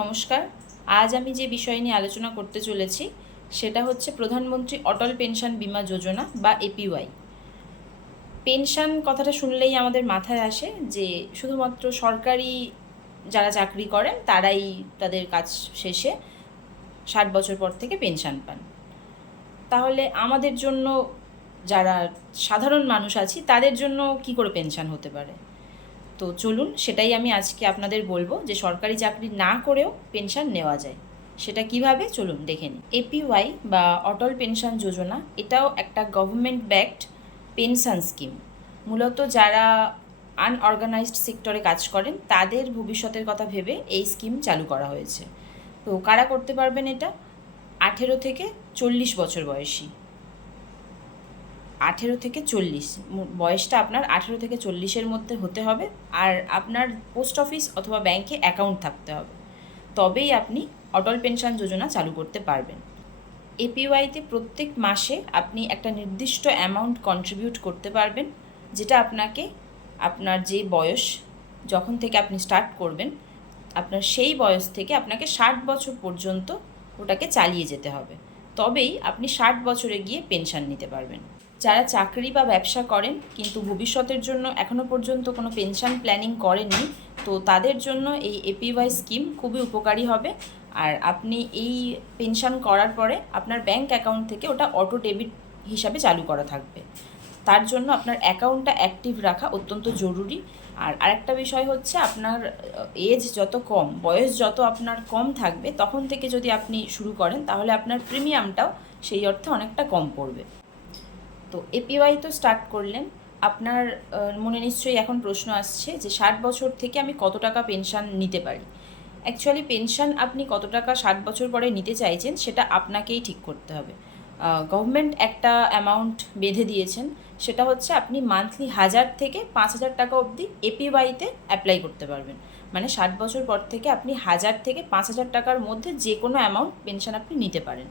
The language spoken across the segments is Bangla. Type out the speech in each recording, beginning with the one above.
নমস্কার। আজ আমি যে বিষয় নিয়ে আলোচনা করতে চলেছি সেটা হচ্ছে প্রধানমন্ত্রী অটল পেনশন বীমা যোজনা বা এপিওয়াই। পেনশন কথাটা শুনলেই আমাদের মাথায় আসে যে শুধুমাত্র সরকারি যারা চাকরি করেন তারাই তাদের কাজ শেষে 60 বছর পর থেকে পেনশন পান। তাহলে আমাদের জন্য যারা সাধারণ মানুষ আছি তাদের জন্য কি করে পেনশন হতে পারে? তো চলুন সেটাই আমি আজকে আপনাদের বলবো যে সরকারি চাকরি না করেও পেনশন নেওয়া যায়। সেটা কিভাবে চলুন দেখে নিই। এপিওয়াই বা অটল পেনশন যোজনা এটাও একটা গভর্নমেন্ট ব্যাকড পেনশন স্কিম। মূলত যারা আনঅর্গানাইজড সেক্টরে কাজ করেন তাদের ভবিষ্যতের কথা ভেবে এই স্কিম চালু করা হয়েছে। তো কারা করতে পারবেন এটা? 18 থেকে 40 বছর বয়সী। 18 থেকে 40 বয়সটা আপনার 18 থেকে 40-এর মধ্যে হতে হবে। আর আপনার পোস্ট অফিস অথবা ব্যাংকে অ্যাকাউন্ট থাকতে হবে, তবেই আপনি অটল পেনশন যোজনা চালু করতে পারবেন। এপিওয়াইতে প্রত্যেক মাসে আপনি একটা নির্দিষ্ট অ্যামাউন্ট কন্ট্রিবিউট করতে পারবেন, যেটা আপনাকে আপনার যে বয়স যখন থেকে আপনি স্টার্ট করবেন আপনার সেই বয়স থেকে আপনাকে 60 বছর পর্যন্ত ওটাকে চালিয়ে যেতে হবে, তবেই আপনি 60 বছরে গিয়ে পেনশন নিতে পারবেন। যারা চাকরি বা ব্যবসা করেন কিন্তু ভবিষ্যতের জন্য এখনও পর্যন্ত কোনো পেনশন প্ল্যানিং করেননি, তো তাদের জন্য এই এপিওয়াই স্কিম খুবই উপকারী হবে। আর আপনি এই পেনশন করার পরে আপনার ব্যাংক অ্যাকাউন্ট থেকে ওটা অটো ডেবিট হিসাবে চালু করা থাকবে। তার জন্য আপনার অ্যাকাউন্টটা অ্যাক্টিভ রাখা অত্যন্ত জরুরি। আর আরেকটা বিষয় হচ্ছে আপনার এজ যত কম, বয়স যত আপনার কম থাকবে, তখন থেকে যদি আপনি শুরু করেন তাহলে আপনার প্রিমিয়ামটাও সেই অর্থে অনেকটা কম পড়বে। তো এপিওয়াই তো স্টার্ট করলেন, আপনার মনে নিশ্চয়ই এখন প্রশ্ন আসছে যে 60 বছর থেকে আমি কত টাকা পেনশন নিতে পারি। অ্যাকচুয়ালি পেনশন আপনি কত টাকা 60 বছর পরে নিতে চাইছেন সেটা আপনাকেই ঠিক করতে হবে। গভর্নমেন্ট একটা অ্যামাউন্ট বেঁধে দিয়েছেন, সেটা হচ্ছে আপনি মান্থলি 1000 থেকে 5000 টাকা অবধি এপিওয়াইতে অ্যাপ্লাই করতে পারবেন। মানে 60 বছর পর থেকে আপনি 1000 থেকে 5000 টাকার মধ্যে যে কোনো অ্যামাউন্ট পেনশন আপনি নিতে পারেন।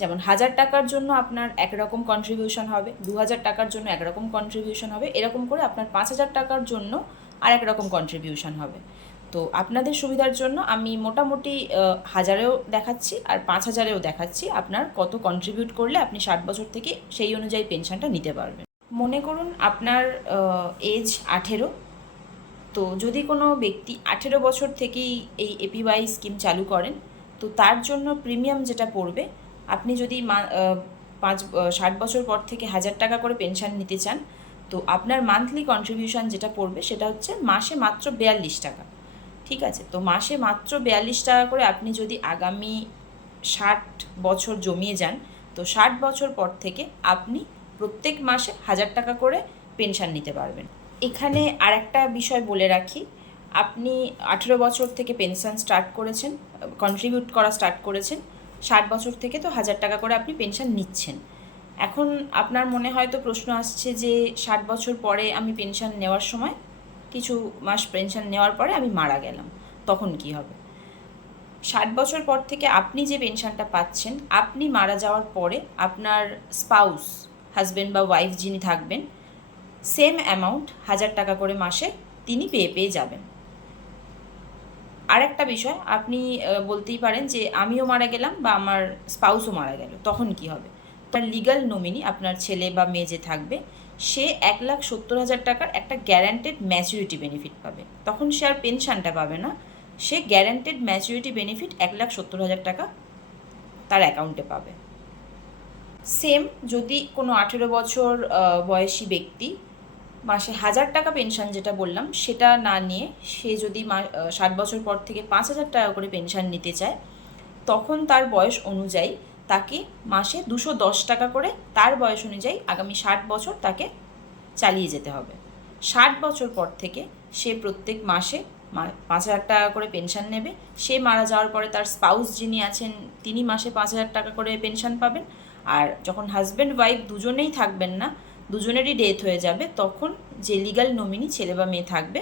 যেমন 1000 টাকার জন্য আপনার একরকম কন্ট্রিবিউশন হবে, 2000 টাকার জন্য একরকম কন্ট্রিবিউশন হবে, এরকম করে আপনার 5000 টাকার জন্য আর একরকম কন্ট্রিবিউশন হবে। তো আপনাদের সুবিধার জন্য আমি মোটামুটি 1000-এও দেখাচ্ছি আর 5000-এও দেখাচ্ছি আপনার কত কন্ট্রিবিউট করলে আপনি 60 বছর থেকে সেই অনুযায়ী পেনশনটা নিতে পারবেন। মনে করুন আপনার এজ 18। তো যদি কোনো ব্যক্তি 18 বছর থেকেই এই এপিওয়াই স্কিম চালু করেন, তো তার জন্য প্রিমিয়াম যেটা পড়বে, আপনি যদি 60 বছর পর থেকে 1000 টাকা করে পেনশন নিতে চান, তো আপনার মান্থলি কন্ট্রিবিউশন যেটা পড়বে সেটা হচ্ছে মাসে মাত্র 42 টাকা। ঠিক আছে, তো মাসে মাত্র 42 টাকা করে আপনি যদি আগামী 60 বছর জমিয়ে যান, তো 60 বছর পর থেকে আপনি প্রত্যেক মাসে 1000 টাকা করে পেনশন নিতে পারবেন। এখানে আর একটা বিষয় বলে রাখি, আপনি 18 বছর থেকে পেনশন স্টার্ট করেছেন, কন্ট্রিবিউট করা স্টার্ট করেছেন, 60 বছর থেকে তো 1000 টাকা করে আপনি পেনশন নিচ্ছেন। এখন আপনার মনে হয়তো প্রশ্ন আসছে যে 60 বছর পরে আমি পেনশন নেওয়ার সময়, কিছু মাস পেনশন নেওয়ার পরে আমি মারা গেলাম, তখন কি হবে? 60 বছর পর থেকে আপনি যে পেনশনটা পাচ্ছেন, আপনি মারা যাওয়ার পরে আপনার স্পাউস, হাজব্যান্ড বা ওয়াইফ যিনি থাকবেন, সেম অ্যামাউন্ট 1000 টাকা করে মাসে তিনি পেয়ে যাবেন। আর একটা বিষয়, আপনি বলতেই পারেন যে আমিও মারা গেলাম বা আমার স্পাউসও মারা গেল, তখন কি হবে? তার লিগাল নমিনি আপনার ছেলে বা মেয়ে যে থাকবে, সে 1,70,000 টাকার একটা গ্যারান্টেড ম্যাচুরিটি বেনিফিট পাবে। তখন সে আর পেনশনটা পাবে না, সে গ্যারান্টেড ম্যাচুরিটি বেনিফিট 1,70,000 টাকা তার অ্যাকাউন্টে পাবে। সেম যদি কোনো 18 বছর বয়সী ব্যক্তি মাসে 1000 টাকা পেনশন যেটা বললাম সেটা না নিয়ে সে যদি 60 বছর পর থেকে 5000 টাকা করে পেনশন নিতে চায়, তখন তার বয়স অনুযায়ী তাকে মাসে 210 টাকা করে তার বয়স অনুযায়ী আগামী 60 বছর তাকে চালিয়ে যেতে হবে। 60 বছর পর থেকে সে প্রত্যেক মাসে 5000 টাকা করে পেনশন নেবে। সে মারা যাওয়ার পরে তার স্পাউস যিনি আছেন তিনি মাসে 5000 টাকা করে পেনশন পাবেন। আর যখন হাজব্যান্ড ওয়াইফ দুজনেই থাকবেন না, দুজনেরই ডেথ হয়ে যাবে, তখন যে লিগাল নমিনি ছেলে বা মেয়ে থাকবে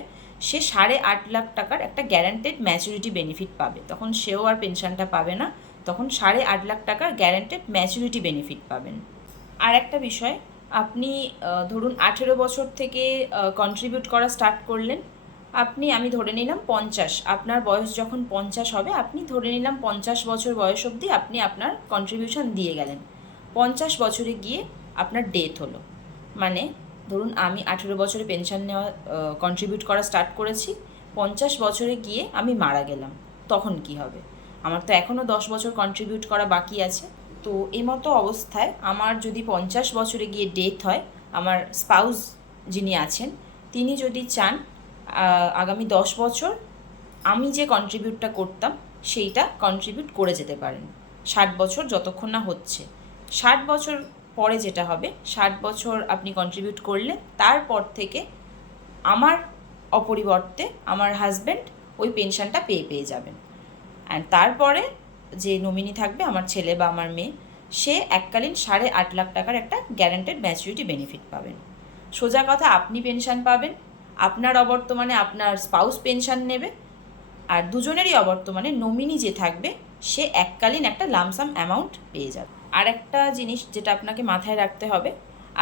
সে 8.5 লাখ টাকার একটা গ্যারান্টেড ম্যাচুরিটি বেনিফিট পাবে। তখন সেও আর পেনশনটা পাবে না, তখন 8.5 লাখ টাকার গ্যারান্টেড ম্যাচুরিটি বেনিফিট পাবেন। আর একটা বিষয়, আপনি ধরুন 18 বছর থেকে কন্ট্রিবিউট করা স্টার্ট করলেন, আমি ধরে নিলাম 50, আপনার বয়স যখন 50 হবে, আপনি ধরে নিলাম 50 বছর বয়স অবধি আপনি আপনার কন্ট্রিবিউশন দিয়ে গেলেন। 50 বছরে গিয়ে আপনার ডেথ হলো, মানে ধরুন আমি 18 বছরে পেনশন নেওয়া কন্ট্রিবিউট করা স্টার্ট করেছি, 50 বছরে গিয়ে আমি মারা গেলাম, তখন কি হবে? আমার তো এখনও 10 বছর কন্ট্রিবিউট করা বাকি আছে। তো এই মতো অবস্থায় আমার যদি 50 বছরে গিয়ে ডেথ হয়, আমার স্পাউস যিনি আছেন তিনি যদি চান আগামী 10 বছর আমি যে কন্ট্রিবিউটটা করতাম সেইটা কন্ট্রিবিউট করে যেতে পারেন, 60 বছর যতক্ষণ না হচ্ছে। 60 বছর পরে যেটা হবে, 60 বছর আপনি কন্ট্রিবিউট করলে তারপর থেকে আমার অপরিবর্তে আমার হাজব্যান্ড ওই পেনশনটা পেয়ে যাবেন। অ্যান্ড তারপরে যে নমিনি থাকবে, আমার ছেলে বা আমার মেয়ে, সে এককালীন 8.5 লাখ টাকার একটা গ্যারান্টেড ম্যাচুরিটি বেনিফিট পাবেন। সোজা কথা, আপনি পেনশন পাবেন, আপনার অবর্তমানে আপনার স্পাউস পেনশন নেবে, আর দুজনেরই অবর্তমানে নমিনি যে থাকবে সে এককালীন একটা লামসাম অ্যামাউন্ট পেয়ে যাবে। আর একটা জিনিস যেটা আপনাকে মাথায় রাখতে হবে,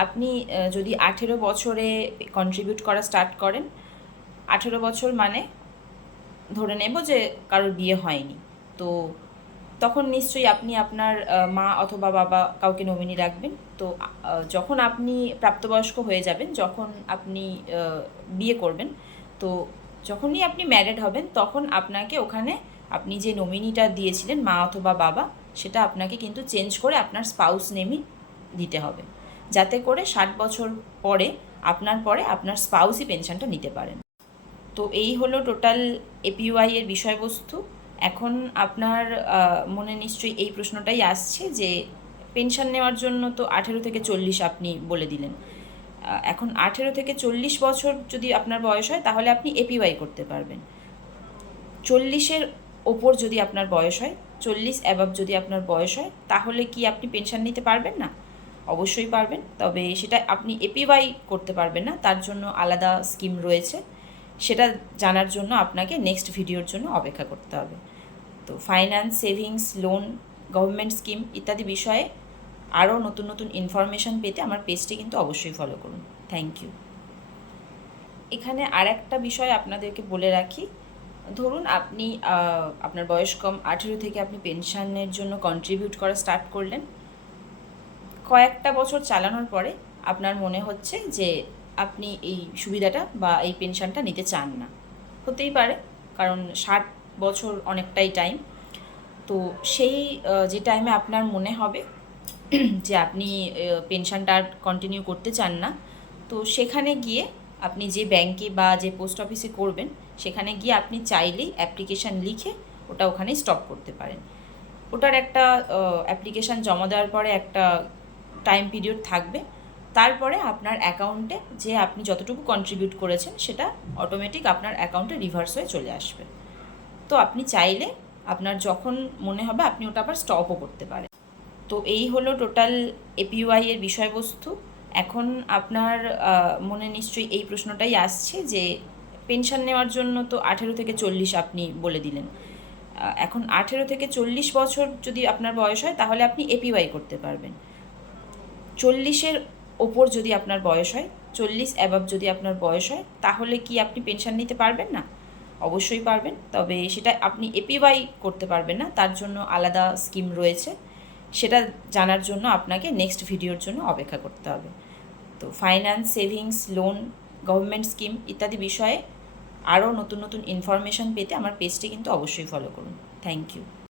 আপনি যদি 18 বছরে কন্ট্রিবিউট করা স্টার্ট করেন, 18 বছর মানে ধরে নেব যে কারোর বিয়ে হয়নি, তো তখন নিশ্চয়ই আপনি আপনার মা অথবা বাবা কাউকে নমিনি রাখবেন। তো যখন আপনি প্রাপ্তবয়স্ক হয়ে যাবেন, যখন আপনি বিয়ে করবেন, তো যখনই আপনি ম্যারিড হবেন, তখন আপনাকে ওখানে আপনি যে নমিনিটা দিয়েছিলেন মা অথবা বাবা, সেটা আপনাকে কিন্তু চেঞ্জ করে আপনার স্পাউস নেমই দিতে হবে, যাতে করে 60 বছর পরে আপনার স্পাউসই পেনশনটা নিতে পারেন। তো এই হলো টোটাল এপিওয়াই এর বিষয়বস্তু। এখন আপনার মনে নিশ্চয়ই এই প্রশ্নটাই আসছে যে পেনশন নেওয়ার জন্য তো 18 থেকে 40 আপনি বলে দিলেন। এখন 18 থেকে 40 বছর যদি আপনার বয়স হয়, তাহলে আপনি এপিওয়াই করতে পারবেন। 40-এর ওপর যদি আপনার বয়স হয়, 40 অ্যাবাভ যদি আপনার বয়স হয়, তাহলে কি আপনি পেনশন নিতে পারবেন না? অবশ্যই পারবেন, তবে সেটা আপনি এপিওয়াই করতে পারবেন না, তার জন্য আলাদা স্কিম রয়েছে। সেটা জানার জন্য আপনাকে নেক্সট ভিডিওর জন্য অপেক্ষা করতে হবে। তো finance, savings, loan, government scheme ইত্যাদি বিষয়ে আরও নতুন নতুন ইনফরমেশান পেতে আমার পেজটি কিন্তু অবশ্যই ফলো করুন। Thank you. এখানে আর একটা বিষয় আপনাদেরকে বলে রাখি, ধরুন আপনি আপনার বয়স কম, 18 থেকে আপনি পেনশনের জন্য কন্ট্রিবিউট করা স্টার্ট করলেন। কয়েকটা বছর চালানোর পরে আপনার মনে হচ্ছে যে আপনি এই সুবিধাটা বা এই পেনশনটা নিতে চান না। হতেই পারে, কারণ 60 বছর অনেকটাই টাইম। তো সেই যে টাইমে আপনার মনে হবে যে আপনি পেনশনটা আর কন্টিনিউ করতে চান না, তো সেখানে গিয়ে আপনি যে ব্যাংকে বা যে পোস্ট অফিসে করবেন, সেখানে গিয়ে আপনি চাইলেই অ্যাপ্লিকেশান লিখে ওটা ওখানেই স্টপ করতে পারেন। ওটার একটা অ্যাপ্লিকেশান জমা দেওয়ার পরে একটা টাইম পিরিয়ড থাকবে, তারপরে আপনার অ্যাকাউন্টে যে আপনি যতটুকু কন্ট্রিবিউট করেছেন সেটা অটোমেটিক আপনার অ্যাকাউন্টে রিভার্স হয়ে চলে আসবে। তো আপনি চাইলে আপনার যখন মনে হবে আপনি ওটা আবার স্টপও করতে পারেন। তো এই হলো টোটাল এপিওয়াই এর বিষয়বস্তু। এখন আপনার মনে নিশ্চয়ই এই প্রশ্নটাই আসছে যে পেনশন নেওয়ার জন্য তো 18 থেকে 40 আপনি বলে দিলেন। এখন 18 থেকে 40 বছর যদি আপনার বয়স হয়, তাহলে আপনি এপিওয়াই করতে পারবেন। 40-এর ওপর যদি আপনার বয়স হয়, 40 অ্যাবাভ যদি আপনার বয়স হয়, তাহলে কি আপনি পেনশন নিতে পারবেন না? অবশ্যই পারবেন, তবে সেটা আপনি এপিওয়াই করতে পারবেন না, তার জন্য আলাদা স্কিম রয়েছে। সেটা জানার জন্য আপনাকে নেক্সট ভিডিওর জন্য অপেক্ষা করতে হবে। তো finance, savings, loan, government scheme ইত্যাদি বিষয়ে আরও নতুন নতুন ইনফরমেশান পেতে আমার পেজটি কিন্তু অবশ্যই ফলো করুন। Thank you.